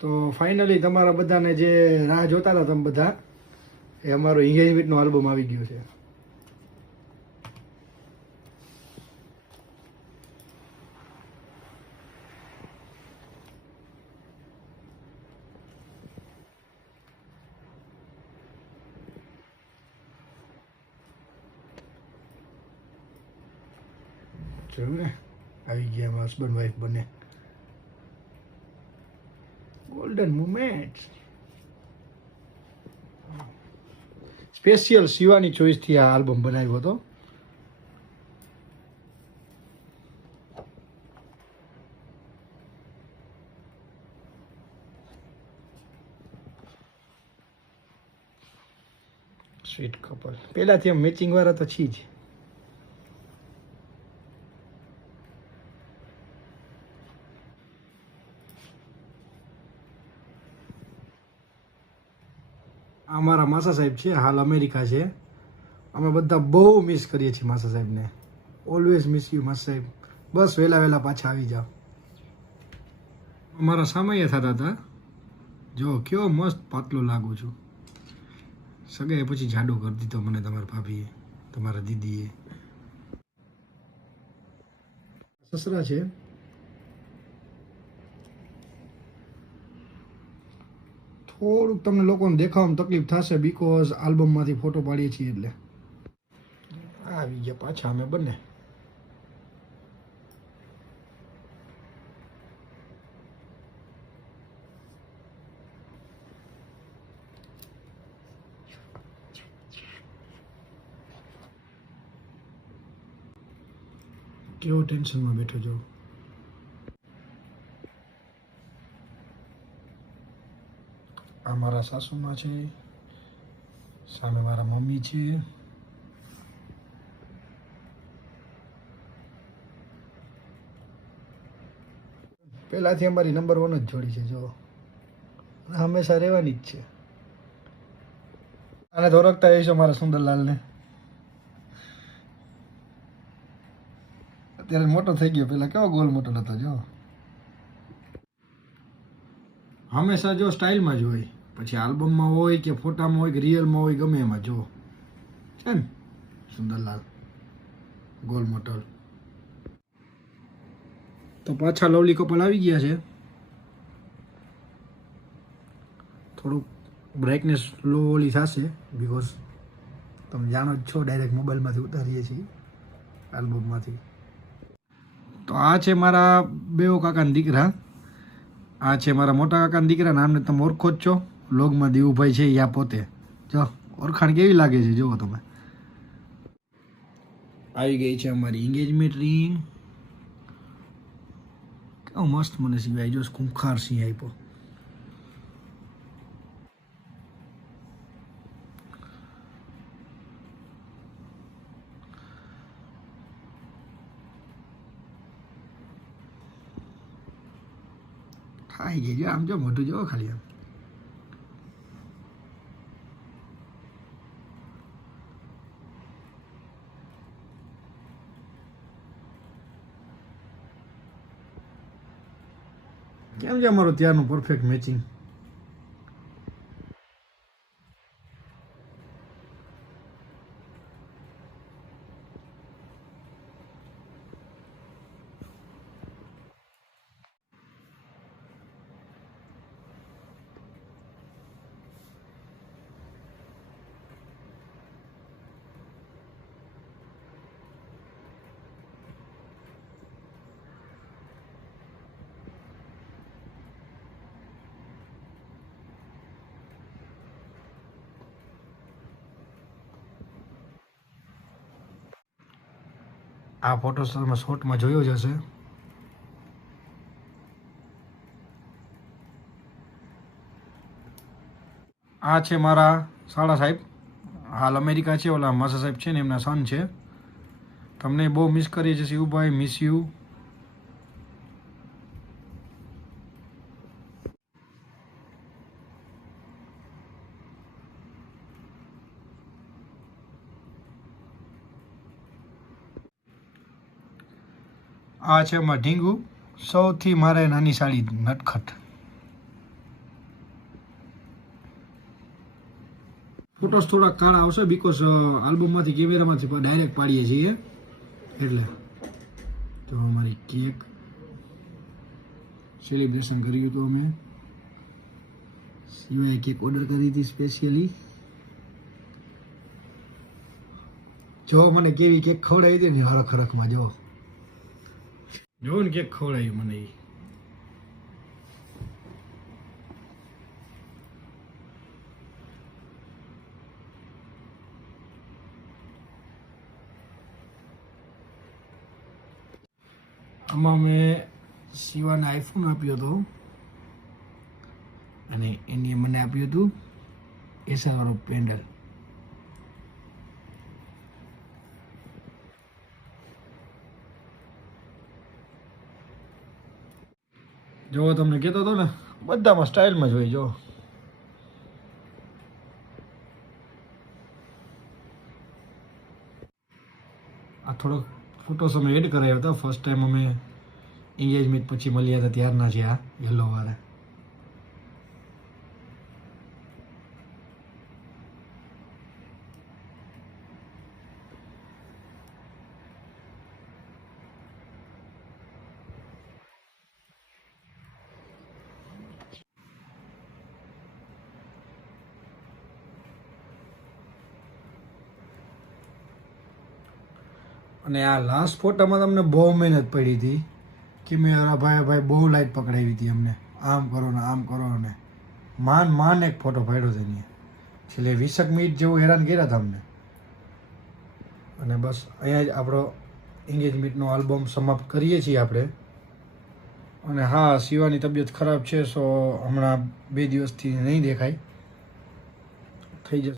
તો ફાઇનલી તમારા બધાને જે રાહ જોતા હતા તમે બધા, એ અમારો એન્ગેજમેન્ટનો આલ્બમ આવી ગયો છે. આવી ગયા હસબન્ડ વાઈફ બંને. ગોલ્ડન મુમેન્ટ સ્પેશિયલ શિવાની ચોઈસથી આ આલ્બમ બનાવ્યો હતો. સ્વીટ કપલ પહેલાંથી આમ મેચિંગ વાળા તો છી જ. આ મારા માસા સાહેબ છે, હાલ અમેરિકા છે. અમે બધા બહુ મિસ કરીએ છીએ માસા સાહેબને. ઓલવેઝ મિસ યુ માસા સાહેબ. બસ વહેલા વહેલા પાછા આવી જાઓ. અમારા સમય થતા હતા. જો, કેવો મસ્ત પાતળો લાગુ છું. સગાએ પછી જાડો કરી દીધો મને તમારા ભાભીએ, તમારા દીદીએ. સસરા છે. થોડુંક તમને લોકોને દેખાવામાં તકલીફ થશે બીકોઝ આલ્બમમાંથી ફોટો પાડીએ છીએ એટલે. આવી ગયા પાછા અમે બંને. કેવો ટેન્શનમાં બેઠો છો? આ મારા સાસુમાં છે, સામે મારા મમ્મી છે. પહેલાંથી અમારી નંબર વન જ જોડી છે જો હંમેશા રહેવાની જ છે. અને ધોરકતા રખતા જઈશું મારા સુંદરલાલને. અત્યારે મોટો થઈ ગયો, પેલા કેવો ગોલ મોટો હતો જો હંમેશા જો સ્ટાઇલમાં જ હોય. પછી આલ્બમમાં હોય કે ફોટામાં હોય કે રિયલમાં હોય, ગમે એમાં જુઓ. છે ને? સુંદરલાલ, ગોલ મોટલ. તો પાછા લવલી કપલ આવી ગયા છે. થોડુંક બ્રાઇટનેસ લો ઓલી થશે બિકોઝ તમે જાણો જ છો ડાયરેક્ટ મોબાઈલમાંથી ઉતારીએ છીએ, આલ્બમમાંથી. તો આ છે મારા બેઓ કાકાના દીકરા. આ છે મારા મોટા કાકાના દીકરા, નામને તમે ઓળખો જ છો. લોગમાં દીવુભાઈ છે યા પોતે. જો ઓળખાણ કેવી લાગે છે, જુઓ તમે. આવી ગઈ છે અમારી એન્ગેજમેન્ટ રિંગ કેવો મસ્ત મને સિવાય, જો ખૂંખાર સિંહ આપ્યો ખાઈ ગઈ જો, આમ જો મોટું જો ખાલી આમ. કેમ છે અમારું ત્યારનું પરફેક્ટ મેચિંગ આ ફોટો તમે શોર્ટમાં જોયો જ હશે. આ છે મારા સાળા સાહેબ. હાલ અમેરિકા છે, ઓલા માસા સાહેબ છે ને એમના સન છે. તમને બહુ મિસ કરીએ છીએ શિવભાઈ મિસ યુ આ છે એમાં ઢીંગું. સૌથી મારે નાની સાડી નટખટ. ફોટોસ થોડાક કાળા આવશે બીકોઝ આલ્બમમાંથી, કેમેરામાંથી ડાયરેક્ટ પાડીએ છીએ. એટલે. તો અમારી કેક. સેલિબ્રેશન કર્યું હતું અમે. સિવાય કેક ઓર્ડર કરી હતી સ્પેશિયલી જો મને કેવી કેક ખવડાવી હતી ને હરખ હરખમાં, જો. જો ને ક્યાંક ખવડાવી મને ઈ. આમાં મેં શિવાને આઈફોન આપ્યો હતો અને એની મને આપ્યું હતું એસાવાળો વાળો પેન્ડલ જો તમને કહેતો હતો ને, બધામાં સ્ટાઇલમાં જ હોય, જો. આ થોડોક ફોટોસ અમે એડ કરાયો હતો. ફર્સ્ટ ટાઈમ અમે એન્ગેજમેન્ટ પછી મળ્યા હતા ત્યારના છે આ યલો વાળા. અને આ લાસ્ટ ફોટામાં તમને બહુ મહેનત પડી હતી કે મેં અરા ભાઈ ભાઈ બહુ લાઈટ પકડાવી હતી અમને. આમ કરો ને આમ કરો ને. માન માન એક ફોટો પાડ્યો છે એની. છેલ્લે વીસક મિનિટ જેવું હેરાન કર્યા હતા અમને. અને બસ અહીંયા જ આપણો એન્ગેજમેન્ટનો આલ્બમ સમાપ્ત કરીએ છીએ આપણે. અને હા, શિવાની તબિયત ખરાબ છે સો હમણાં બે દિવસથી નહીં દેખાય. થઈ જશે.